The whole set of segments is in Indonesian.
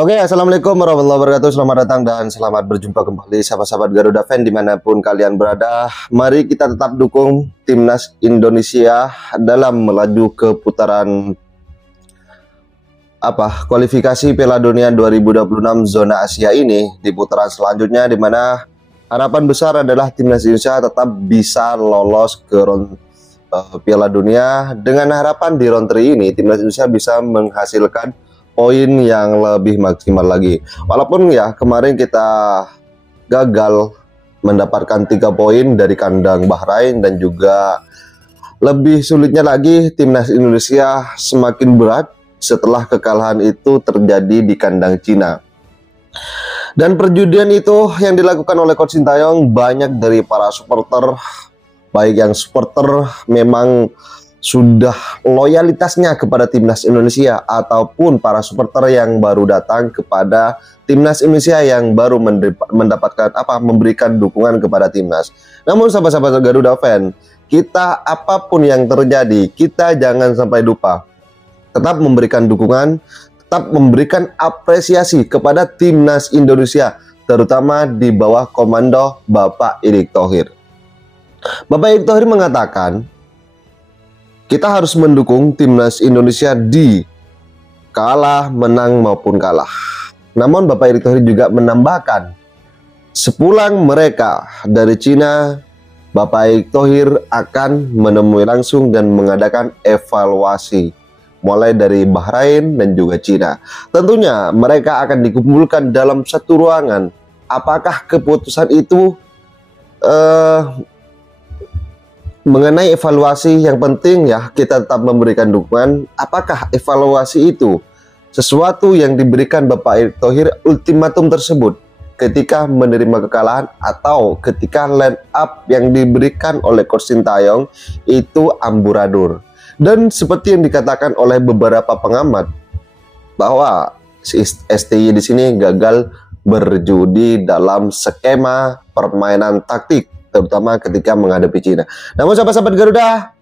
Oke, Assalamualaikum warahmatullahi wabarakatuh. Selamat datang dan selamat berjumpa kembali sahabat-sahabat Garuda Fan dimanapun kalian berada. Mari kita tetap dukung Timnas Indonesia dalam melaju ke putaran kualifikasi Piala Dunia 2026 zona Asia ini di putaran selanjutnya, di mana harapan besar adalah Timnas Indonesia tetap bisa lolos ke Piala Dunia. Dengan harapan di round 3 ini Timnas Indonesia bisa menghasilkan poin yang lebih maksimal lagi. Walaupun ya kemarin kita gagal mendapatkan 3 poin dari kandang Bahrain, dan juga lebih sulitnya lagi Timnas Indonesia semakin berat setelah kekalahan itu terjadi di kandang Cina. Dan perjudian itu yang dilakukan oleh Coach Sintayong, banyak dari para supporter, baik yang supporter memang sudah loyalitasnya kepada Timnas Indonesia, ataupun para supporter yang baru datang kepada Timnas Indonesia yang baru mendapatkan memberikan dukungan kepada Timnas. Namun sahabat-sahabat Garuda Fan, kita apapun yang terjadi, kita jangan sampai lupa tetap memberikan dukungan, tetap memberikan apresiasi kepada Timnas Indonesia, terutama di bawah komando Bapak Erick Thohir. Bapak Erick Thohir mengatakan, kita harus mendukung Timnas Indonesia di kalah, menang maupun kalah. Namun Bapak Erick Thohir juga menambahkan, sepulang mereka dari Cina, Bapak Erick Thohir akan menemui langsung dan mengadakan evaluasi mulai dari Bahrain dan juga Cina. Tentunya mereka akan dikumpulkan dalam satu ruangan. Apakah keputusan itu mengenai evaluasi, yang penting ya kita tetap memberikan dukungan. Apakah evaluasi itu sesuatu yang diberikan Bapak Erick Thohir, ultimatum tersebut ketika menerima kekalahan, atau ketika line up yang diberikan oleh Coach Sintayong itu amburadul? Dan seperti yang dikatakan oleh beberapa pengamat, bahwa si STY di sini gagal berjudi dalam skema permainan taktik, terutama ketika menghadapi Cina. Namun sahabat-sahabat Garuda,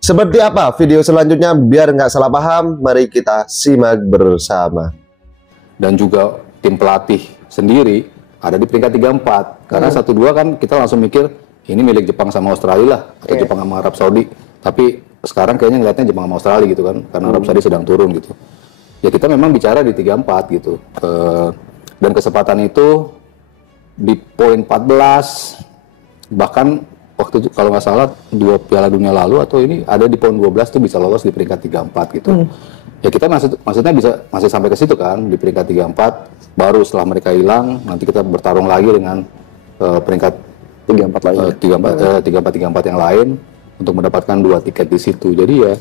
seperti apa video selanjutnya? Biar nggak salah paham, mari kita simak bersama. Dan juga tim pelatih sendiri ada di peringkat 3-4. Karena 1-2 kan kita langsung mikir ini milik Jepang sama Australia lah, atau Jepang sama Arab Saudi. Tapi sekarang kayaknya ngeliatnya Jepang sama Australia gitu kan, karena Arab Saudi sedang turun gitu. Ya kita memang bicara di 3-4 gitu. Dan kesempatan itu di poin 14, bahkan waktu itu kalau nggak salah 2 Piala Dunia lalu atau ini ada di poin 12 tuh bisa lolos di peringkat 3-4 gitu. Ya kita maksudnya masih sampai ke situ kan, di peringkat 3-4, baru setelah mereka hilang nanti kita bertarung lagi dengan peringkat 3-4 lain, 3-4 yang lain untuk mendapatkan 2 tiket di situ. Jadi ya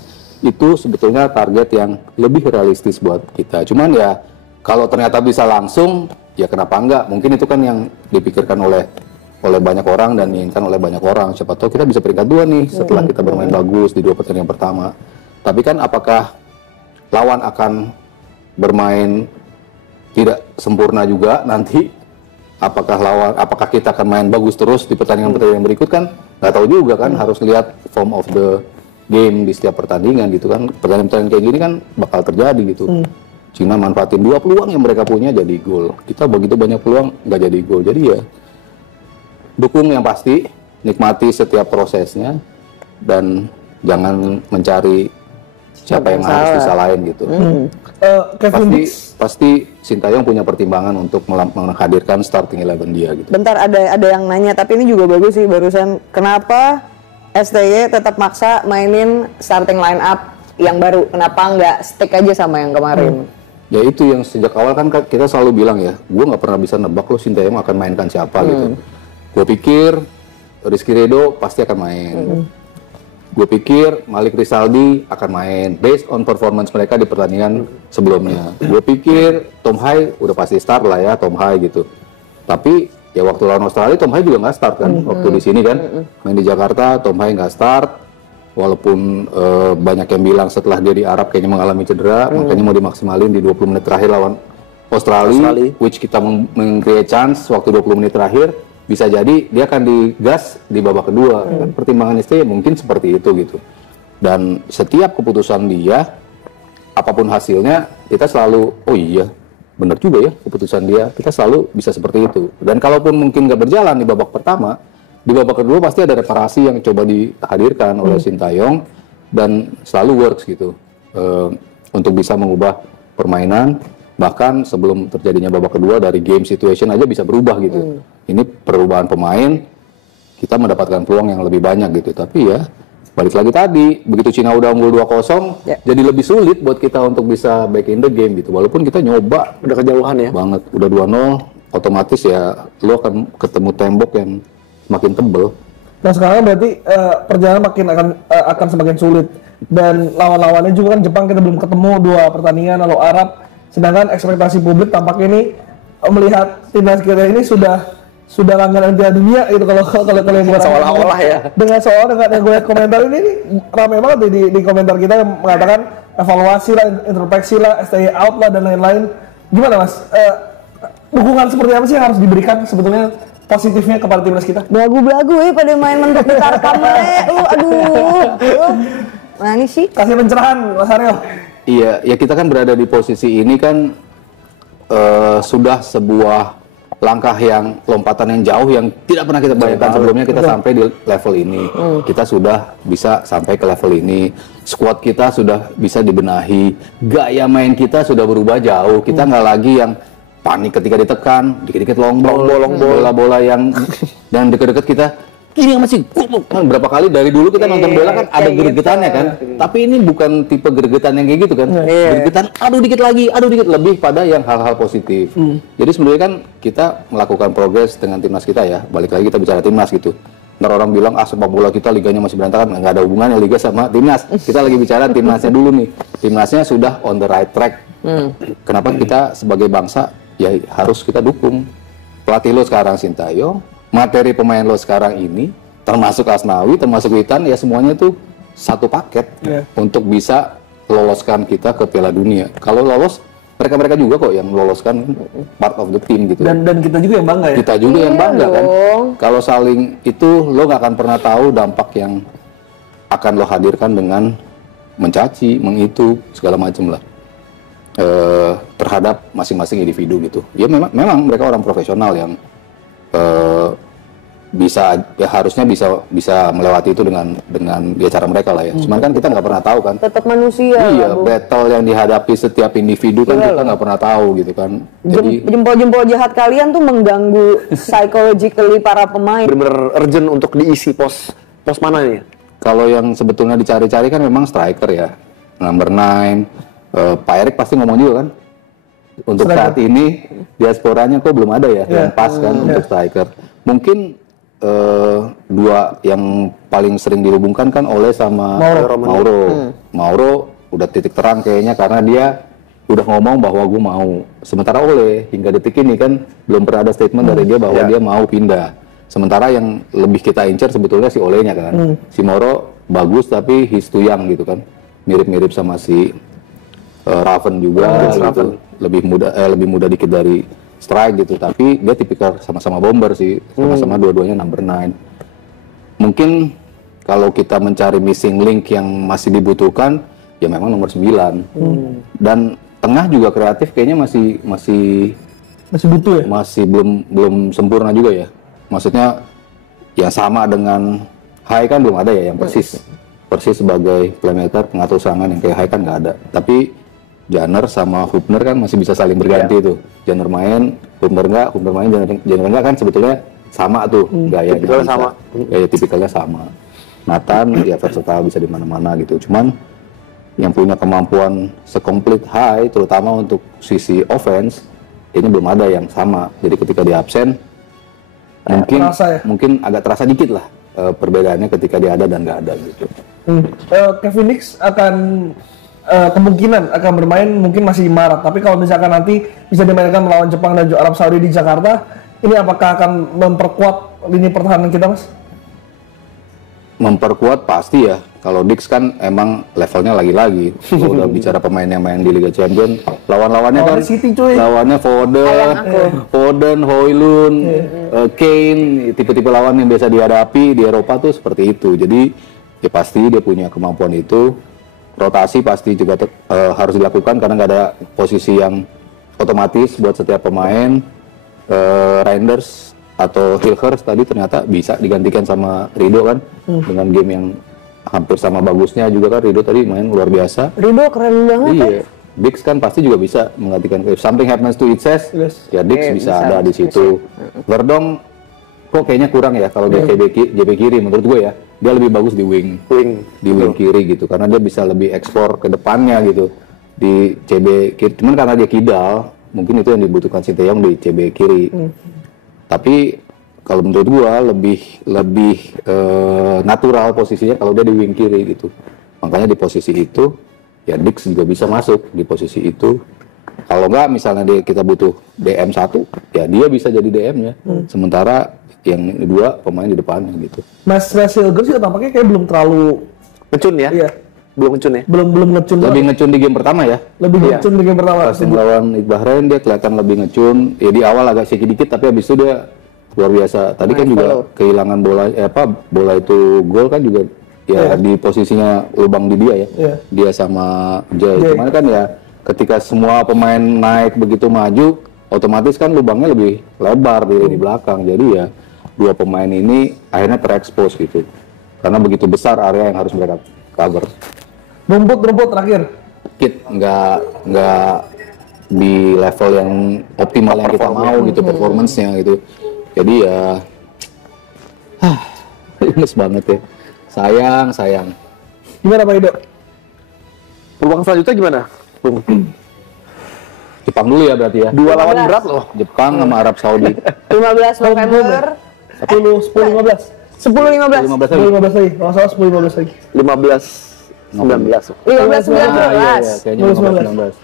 itu sebetulnya target yang lebih realistis buat kita. Cuman ya kalau ternyata bisa langsung, ya kenapa enggak? Mungkin itu kan yang dipikirkan oleh banyak orang dan diinginkan oleh banyak orang. Siapa tahu kita bisa peringkat 2 nih setelah kita bermain bagus di 2 pertandingan pertama. Tapi kan apakah lawan akan bermain tidak sempurna juga nanti? Apakah kita akan main bagus terus di pertandingan-pertandingan berikut, kan nggak tahu juga kan. Harus lihat form of the game di setiap pertandingan gitu kan. Pertandingan kayak gini kan bakal terjadi gitu. Cina manfaatin 2 peluang yang mereka punya jadi gol. Kita begitu banyak peluang nggak jadi gol. Jadi ya dukung yang pasti, nikmati setiap prosesnya, dan jangan mencari siapa yang harus disalahin gitu. Pasti Sintayong punya pertimbangan untuk menghadirkan starting 11 dia gitu. Bentar, ada yang nanya, tapi ini juga bagus sih barusan. Kenapa STY tetap maksa mainin starting line up yang baru? Kenapa nggak stick aja sama yang kemarin? Ya itu yang sejak awal kan kita selalu bilang ya, gue nggak pernah bisa nebak lo Sintayong akan mainkan siapa gitu. Gue pikir Rizky Ridho pasti akan main. Gue pikir Malik Rizaldi akan main based on performance mereka di pertandingan sebelumnya. Gue pikir Tom Hai udah pasti start lah ya, Tom Hai gitu. Tapi ya waktu lawan Australia Tom Hai juga nggak start kan, waktu di sini kan main di Jakarta Tom Hai nggak start. Walaupun banyak yang bilang setelah dia di Arab kayaknya mengalami cedera, makanya mau dimaksimalin di 20 menit terakhir lawan Australia. Which kita meng-create chance waktu 20 menit terakhir. Bisa jadi dia akan digas di babak kedua. Kan pertimbangan STY mungkin seperti itu gitu. Dan setiap keputusan dia, apapun hasilnya, kita selalu, oh iya, benar juga ya keputusan dia, kita selalu bisa seperti itu. Dan kalaupun mungkin nggak berjalan di babak pertama, di babak kedua pasti ada reparasi yang coba dihadirkan oleh Sintayong dan selalu works gitu untuk bisa mengubah permainan. Bahkan sebelum terjadinya babak kedua dari game situation aja bisa berubah gitu. Ini perubahan pemain, kita mendapatkan peluang yang lebih banyak gitu. Tapi ya balik lagi tadi, begitu Cina udah unggul 2-0, jadi lebih sulit buat kita untuk bisa back in the game gitu. Walaupun kita nyoba Udah kejauhan ya. banget, udah 2-0, otomatis ya lu akan ketemu tembok yang makin tebel. Nah sekarang berarti perjalanan makin akan semakin sulit, dan lawan-lawannya juga kan Jepang kita belum ketemu 2 pertandingan, lalu Arab. Sedangkan ekspektasi publik tampaknya ini melihat timnas kita ini sudah langganan Piala Dunia gitu kalau yang gue Seolah-olah ya. dengan yang gue lihat komentar ini ramai banget di komentar kita yang mengatakan evaluasi lah, introspeksi lah, STY out lah dan lain-lain. Gimana Mas? Dukungan seperti apa sih yang harus diberikan sebetulnya positifnya kepada timnas kita? Belagu-belagu pada main mentok di tarkam aduh. Mana sih? Kasih pencerahan Mas Aryo. Iya, ya kita kan berada di posisi ini kan sudah sebuah langkah yang lompatan yang jauh yang tidak pernah kita bayangkan sebelumnya kita sampai di level ini. Kita sudah bisa sampai ke level ini. Squad kita sudah bisa dibenahi. Gaya main kita sudah berubah jauh. Kita nggak lagi yang panik ketika ditekan, dikit-dikit long ball, bola-bola yang dan deket-deket kita. Ini yang masih kan berapa kali dari dulu kita nonton bola kan ada gregetannya kan. Tapi ini bukan tipe gregetan yang kayak gitu kan. Gregetan aduh dikit lagi, aduh dikit, lebih pada yang hal-hal positif. Jadi sebenarnya kan kita melakukan progres dengan timnas kita ya. Balik lagi kita bicara timnas gitu. Ntar orang bilang sepak bola kita liganya masih berantakan, nggak ada hubungannya liga sama timnas. Kita lagi bicara timnasnya dulu nih. Timnasnya sudah on the right track. Kenapa kita sebagai bangsa ya harus kita dukung. Pelatih lo sekarang Sintayong, materi pemain lo sekarang ini, termasuk Asnawi, termasuk Witan, ya semuanya tuh satu paket untuk bisa loloskan kita ke Piala Dunia. Kalau lolos, mereka juga kok yang loloskan part of the team gitu. Dan kita juga yang bangga ya? Kita juga yang bangga kan. Kalau saling itu, lo gak akan pernah tahu dampak yang akan lo hadirkan dengan mencaci, mengitu, segala macam lah. Terhadap masing-masing individu gitu. Ya memang mereka orang profesional yang bisa ya harusnya bisa melewati itu dengan ya cara mereka lah ya. Cuman kan kita nggak pernah tahu kan. Tetap manusia. Iya, battle yang dihadapi setiap individu kan kita nggak pernah tahu gitu kan. Jadi Jempol-jempol jahat kalian tuh mengganggu psychologically para pemain. Bener-bener urgent untuk diisi pos mana nih? kalau yang sebetulnya dicari-cari kan memang striker ya, number 9. Pak Erik pasti ngomong juga kan. Untuk saat ini diasporanya kok belum ada ya yang pas kan untuk striker. Mungkin dua yang paling sering dihubungkan kan Ole sama Mauro. Mauro udah titik terang kayaknya karena dia udah ngomong bahwa gue mau. Sementara Ole hingga detik ini kan belum pernah ada statement dari dia bahwa dia mau pindah. Sementara yang lebih kita incer sebetulnya si Olenya kan. Si Mauro bagus tapi he's too young gitu kan. Mirip-mirip sama si Raven juga gitu. Lebih muda dikit dari strike gitu, tapi dia tipikal sama-sama bomber sih, sama-sama dua-duanya number 9. Mungkin kalau kita mencari missing link yang masih dibutuhkan, ya memang nomor 9. Dan tengah juga kreatif kayaknya masih butuh ya? Masih belum sempurna juga ya. Maksudnya yang sama dengan Hai kan belum ada ya, yang persis sebagai playmaker, pengatur serangan yang kayak Hai kan nggak ada. Tapi Janner sama Hubner kan masih bisa saling berganti tuh. Janner main, Hubner main, Janner enggak kan sebetulnya sama tuh gayanya. Tipikalnya sama. Ya, tipikalnya sama. Nathan ya versatile bisa di mana-mana gitu. Cuman yang punya kemampuan sekomplit Hai terutama untuk sisi offense ini belum ada yang sama. Jadi ketika dia absen mungkin agak terasa dikit lah perbedaannya ketika dia ada dan nggak ada gitu. Kevin Dix akan kemungkinan akan bermain mungkin masih Maret, tapi kalau misalkan nanti bisa dimainkan melawan Jepang dan Arab Saudi di Jakarta, ini apakah akan memperkuat lini pertahanan kita, Mas? Memperkuat pasti ya. Kalau Dix kan emang levelnya lagi-lagi. Kalau udah bicara pemain yang main di Liga Champions, lawan-lawannya kan City, cuy. Lawannya Foden, Højlund, Kane, tipe-tipe lawan yang biasa dihadapi di Eropa tuh seperti itu. Jadi ya pasti dia punya kemampuan itu. Rotasi pasti juga harus dilakukan karena nggak ada posisi yang otomatis buat setiap pemain. Reinders atau Hilgers tadi ternyata bisa digantikan sama Rido kan, dengan game yang hampir sama bagusnya juga kan. Rido tadi main luar biasa. Rido keren banget. Iya. Dix kan pasti juga bisa menggantikan. If something happens to Itses, ya Dix bisa ada di situ. Verdong kok kayaknya kurang ya kalau dia JB kiri menurut gue ya. Dia lebih bagus di wing kiri gitu, karena dia bisa lebih ekspor ke depannya gitu di CB kiri. Cuman karena dia kidal, mungkin itu yang dibutuhkan Sinteyong di CB kiri. Tapi kalau menurut gua lebih natural posisinya kalau dia di wing kiri gitu. Makanya di posisi itu ya Dix juga bisa masuk di posisi itu. Kalau nggak misalnya kita butuh DM 1, ya dia bisa jadi DM-nya. Sementara yang dua pemain di depannya gitu. Mas Hilgers juga tampaknya kayak belum terlalu ngecun ya? Iya. Belum ngecun ya? Belum ngecun. Lebih ngecun di game pertama ya. Lebih ngecun di game pertama. Pas lawan Bahrain dia kelihatan lebih ngecun. Ya di awal agak shaky dikit, tapi habis itu dia luar biasa. Tadi kan juga kehilangan bola itu gol kan juga ya di posisinya lubang di dia ya. Dia sama Jay. Cuman kan ya ketika semua pemain naik begitu maju, otomatis kan lubangnya lebih lebar di belakang. Jadi ya dua pemain ini akhirnya terekspos gitu. Karena begitu besar area yang harus mereka cover. Rumput terakhir. Kit nggak di level yang optimal yang kita mau gitu performance-nya gitu. Jadi ya minus banget ya. Sayang. Gimana Pak Ido? Peluang selanjutnya gimana? Jepang dulu ya berarti ya. 2 lawan berat loh. Jepang sama Arab Saudi. 15 November. 10-15 10-15. 15 lagi. 10-15 lagi. Kalau salah 10-15 lagi. 15-19. 15-19. Kayaknya 15-19.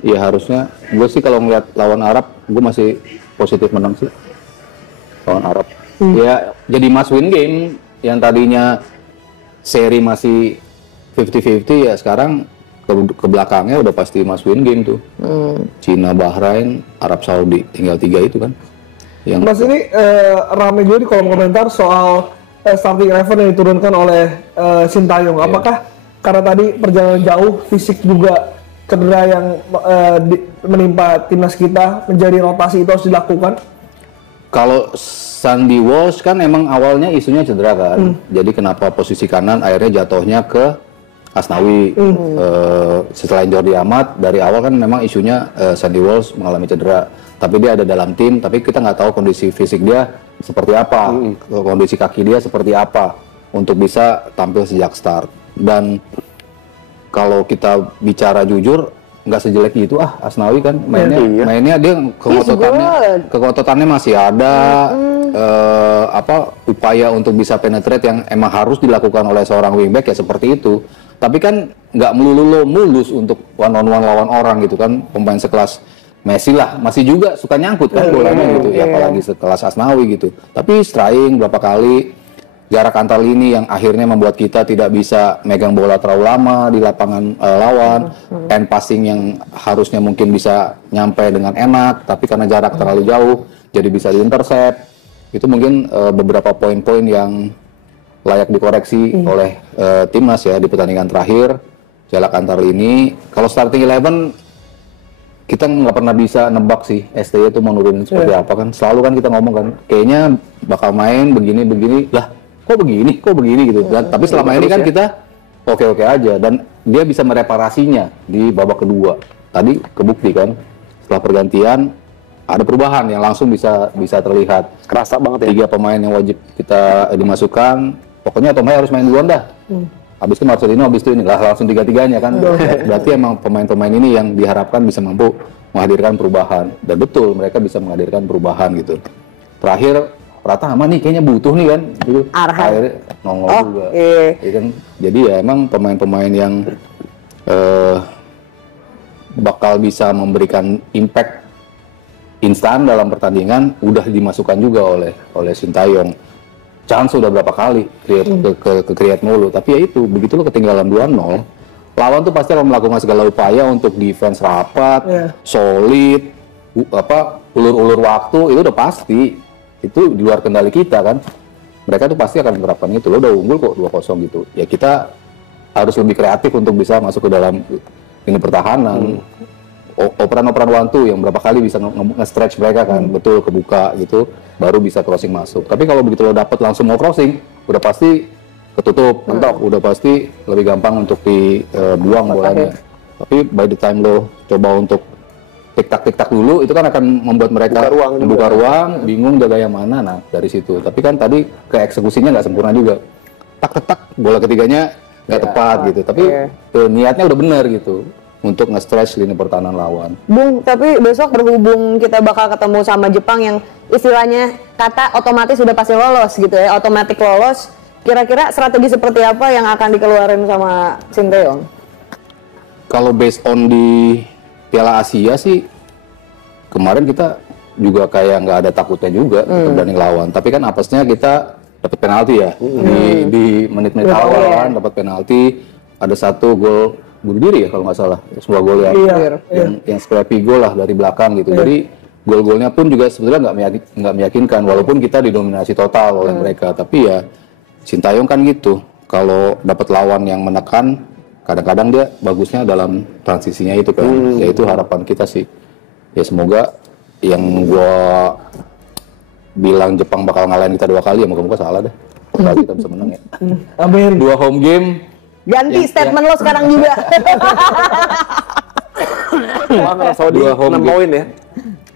Iya harusnya. Gue sih kalau ngeliat lawan Arab, gue masih positif menang sih. Lawan Arab. Ya jadi must win game. Yang tadinya seri masih 50-50 ya sekarang ke belakangnya udah pasti must win game tuh. Cina, Bahrain, Arab Saudi, tinggal 3 itu kan. Yang Mas ini rame juga di kolom komentar soal starting 11 yang diturunkan oleh Sintayong. Apakah karena tadi perjalanan jauh, fisik juga cedera yang menimpa timnas kita, menjadi rotasi itu harus dilakukan? Kalau Sandy Walsh kan emang awalnya isunya cedera kan, jadi kenapa posisi kanan akhirnya jatuhnya ke Asnawi. Setelah Jordi Amat, dari awal kan memang isunya Sandy Walsh mengalami cedera, tapi dia ada dalam tim, tapi kita nggak tahu kondisi fisik dia seperti apa, kondisi kaki dia seperti apa untuk bisa tampil sejak start. Dan kalau kita bicara jujur, nggak sejelek gitu Asnawi kan mainnya dia keototannya masih ada, upaya untuk bisa penetrate yang emang harus dilakukan oleh seorang wingback ya seperti itu. Tapi kan nggak melulu mulus untuk one on one lawan orang gitu kan, pemain sekelas Messi lah masih juga suka nyangkut kan bolanya gitu ya, apalagi sekelas Asnawi gitu. Tapi straying berapa kali, jarak antar lini yang akhirnya membuat kita tidak bisa megang bola terlalu lama di lapangan lawan, end passing yang harusnya mungkin bisa nyampe dengan enak, tapi karena jarak terlalu jauh jadi bisa diintercept. Itu mungkin beberapa poin-poin yang layak dikoreksi oleh timnas ya di pertandingan terakhir. Jarak antar lini, kalau starting 11 kita nggak pernah bisa nebak sih STY itu mau nurunin seperti apa kan. Selalu kan kita ngomong kan, kayaknya bakal main begini lah. Kok begini gitu kan. Tapi selama ini kan kita oke aja, dan dia bisa mereparasinya di babak kedua. Tadi kebukti kan, setelah pergantian ada perubahan yang langsung bisa terlihat. Kerasa banget ya. 3 pemain yang wajib kita dimasukkan, pokoknya Tomai harus main duluan dah. Habis itu Marcelino, habis itu inilah langsung 3-3-nya kan. Berarti emang pemain-pemain ini yang diharapkan bisa mampu menghadirkan perubahan. Dan betul mereka bisa menghadirkan perubahan gitu. Terakhir Pratama nih kayaknya butuh nih kan, gitu. Akhirnya nongol juga. Ya kan? Jadi ya emang pemain-pemain yang bakal bisa memberikan impact instan dalam pertandingan udah dimasukkan juga oleh Sintayong. Chance udah berapa kali create mulu, tapi ya itu begitu lo ketinggalan 2-0, lawan tuh pasti akan melakukan segala upaya untuk defense rapat, solid, ulur-ulur waktu, itu udah pasti. Itu di luar kendali kita kan. Mereka tuh pasti akan menerapkan itu. Lo udah unggul kok 2-0 gitu. Ya kita harus lebih kreatif untuk bisa masuk ke dalam lini pertahanan. operan-operan one two yang berapa kali bisa nge-stretch mereka kan, betul kebuka gitu, baru bisa crossing masuk. Tapi kalau begitu lo dapet langsung mau crossing, udah pasti ketutup, mentok, udah pasti lebih gampang untuk dibuang bolanya. Tapi by the time lo coba untuk tik-tak dulu, itu kan akan membuat mereka membuka ruang, bingung jaga yang mana. Nah dari situ. Tapi kan tadi ke eksekusinya nggak sempurna juga. Tak bola ketiganya nggak tepat gitu. Tapi niatnya udah benar gitu untuk nge-stretch lini pertahanan lawan. Bung, tapi besok berhubung kita bakal ketemu sama Jepang yang istilahnya kata otomatis sudah pasti lolos gitu ya, otomatis lolos. Kira-kira strategi seperti apa yang akan dikeluarin sama Sinteyong? Kalau based on di Piala Asia sih, kemarin kita juga kayak nggak ada takutnya juga berbanding lawan. Tapi kan apesnya kita dapat penalti ya di menit-menit awal kan, dapat penalti. Ada satu gol bunuh diri ya kalau nggak salah, sebuah gol yang scrappy gol lah dari belakang gitu. Jadi gol-golnya pun juga sebetulnya nggak meyakinkan, walaupun kita didominasi total oleh mereka. Tapi ya Sintayong kan gitu, kalau dapat lawan yang menekan, kadang-kadang dia bagusnya dalam transisinya itu kan. Yaitu harapan kita sih. Ya semoga yang gua bilang Jepang bakal ngalahin kita 2 kali, ya moga-moga salah deh. Semoga kita bisa menang ya. Amin. 2 home game. Ganti statement lo sekarang juga. Saudi 6 poin ya.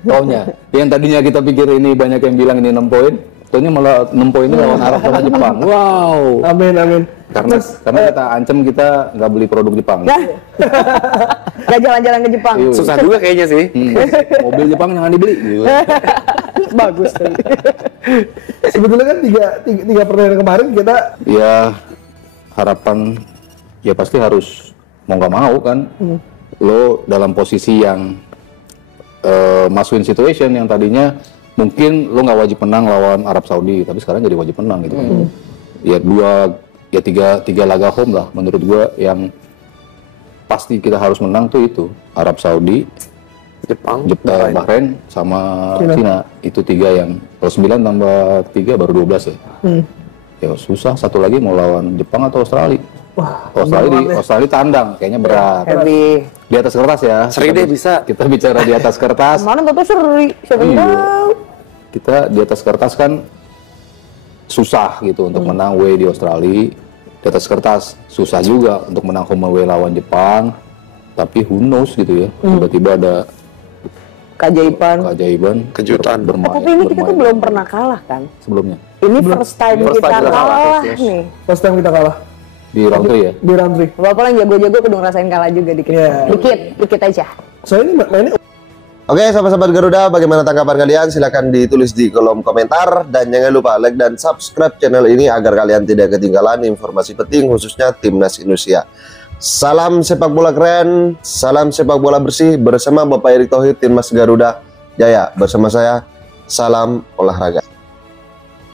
Taunya, yang tadinya kita pikir ini banyak yang bilang ini 6 poin, taunya malah 6 poinnya lawan Arab sama Jepang. Wow. Amin. Karena kita ancam kita nggak beli produk Jepang. Gak jalan-jalan ke Jepang. Susah juga kayaknya sih. Mobil Jepang jangan dibeli. Gitu. Bagus. Sebetulnya kan tiga pertandingan kemarin kita Ya harapan ya pasti harus mau nggak mau kan. Lo dalam posisi yang masukin situation yang tadinya mungkin lo nggak wajib menang lawan Arab Saudi, tapi sekarang jadi wajib menang gitu kan. Ya tiga laga home lah menurut gua yang pasti kita harus menang tuh itu Arab Saudi, Jepang, Bahrain sama Cina. Itu 3 yang kalau 9 tambah 3 baru 12 ya. Ya susah, satu lagi mau lawan Jepang atau Australia. wah, Australia tandang kayaknya berat. Heavy. Di atas kertas ya. Seri deh bisa. Kita bicara di atas kertas. Kemarin tuh seri. Siapa yang Iya. tahu? Kita di atas kertas kan susah gitu untuk menang away di Australia. Di atas kertas susah juga untuk menang home away lawan Jepang. Tapi who knows gitu ya. Tiba-tiba ada keajaiban, Kejutan. bermain. Tapi ini kita tuh belum pernah kalah kan? Sebelumnya Ini first time First kita time kita kalah kalah, nih. first time kita kalah di round 3 ya. di round 3. Walaupun yang jago-jago kudu ngerasain kalah juga dikit. Iya. Dikit aja. So ini mainnya Oke, sahabat-sahabat Garuda, bagaimana tanggapan kalian? Silahkan ditulis di kolom komentar. Dan jangan lupa like dan subscribe channel ini agar kalian tidak ketinggalan informasi penting khususnya Timnas Indonesia. Salam sepak bola keren, salam sepak bola bersih bersama Bapak Erick Thohir, Timnas Garuda Jaya. Bersama saya, salam olahraga.